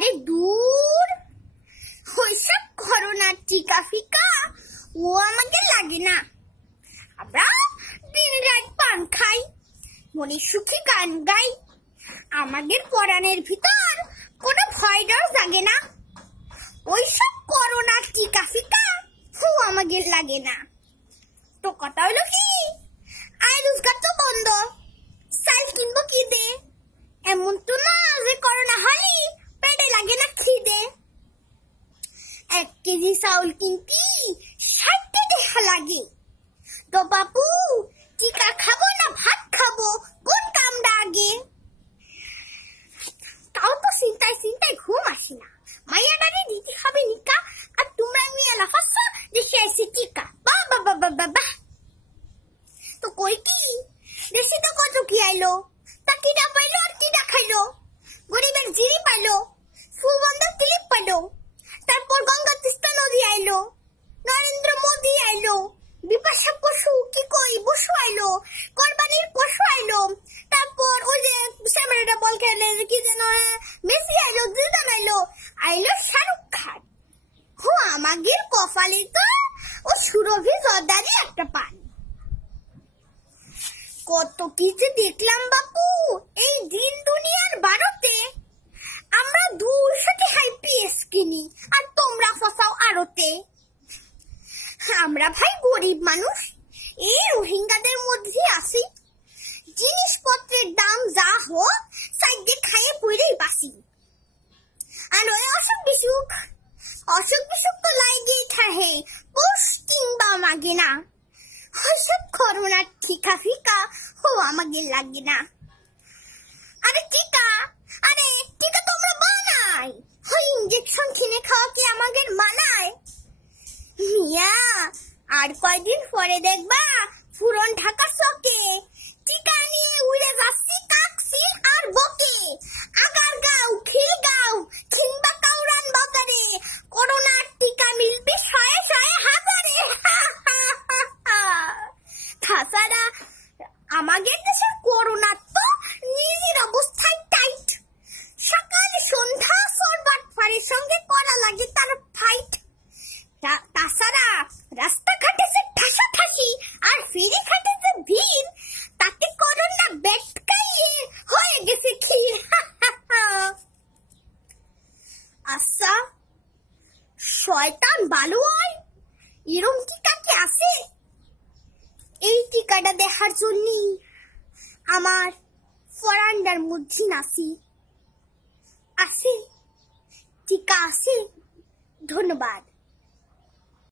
আরে দূর, ওইসব করোনার টিকা ফিকা ও আমাকে লাগে না। আমরা দিন রাত পান খাই, মনে সুখী গান গাই, আমাদের পরাণের ভিতর কোনো ভয় ডর জাগে না। ওইসব করোনার টিকা ফিকা ও আমাদের লাগে না। তো কথা হলো কি, আয় রোজগার তো বন্ধ, চাল কিনবো কি দে? এমন তো না যে করোনা হলি পেটে লাগে না খিদে। 1 কেজি চাউল কিনতি 60 টাকা লাগে। তো বাপু, টিকা খাবো না ভাত খাবো, কোন কামটা আগে? তাও তো চিন্তায় চিন্তায় ঘুম আসে না। মাইয়াটারে দিতে হবে নিকা, আর তোমরা নিয়ে লাফাচ্ছ যে শেষে টিকা। বাহ বাহ বাহ বাহ বাহ। তো কই কি দেশে তো কত কি আইলো, তা কিটা পাইলো আর কিটা খাইলো? গরিবের জিরি পাইলো, সুবন্ধের ক্লিপ পাইলো, তারপর গঙ্গা তিস্তা নদী আইলো, নরেন্দ্র মোদী আইলো, বিপাশা পশু কি কই বসু আইলো, কোরবানির পশু আইলো, তারপর ওই যে শ্যামেরা বল খেলে কি যেন মেসি আইলো, জিদান আইলো, আইলো শাহরুখ খান। হো আমাদের কপালে তো ও সুরভি জর্দারি একটা পান। কত কিছু দেখলাম বাপু এই দিন দুনিয়ার ভারতে। আমরা 200 টাকায় পিস কিনি আর তোমরা ফসাও আড়তে। আমরা ভাই গরিব মানুষ, এই রোহিঙ্গাদের মধ্যে আছি। জিনিসপত্রের দাম যা হোক সাইডে খাইয়ে পড়েই বাসি। আর ওই অসুখ বিসুখ তো লাগিয়েই থাকে, পোষ কিংবা মাগে না। ওইসব করোনার টিকা ফিকা ও আমাকে লাগে না। আরে টিকা তো আমরা বানাই, ওই ইঞ্জেকশন কিনে খাওয়া কি আমাদের মানায়? মিয়া, আর কয়দিন পরে দেখবা পুরন ঢাকা চকে টিকা নিয়ে উড়ে যাচ্ছি কাকসিল আর বকে। আগারগাঁও, খিলগাঁও কিংবা কাউরান বাজারে করোনার টিকা মিলবে 100 হাজারে। তাছাড়া আমাদের দেশের করোনা তো নিজের অবস্থায় টাইট। সকাল সন্ধ্যা সরবাটফারের সঙ্গে করা লাগে তার ফাইট। তাছাড়া রাস্তাঘাটে যে ঠাসাঠাসি আর ফেরিঘাটে যে ভিড়, তাতে করোনা বেটকাইয়ে হয়ে গেছে ক্ষীর। আচ্ছা, শয়তান বালুয়ায় এরম টিকা কি আছে? এই টিকাটা দেখার জন্যই আমার ফরান্ডার মধ্যে নাসি আছে, টিকা আছে। ধন্যবাদ।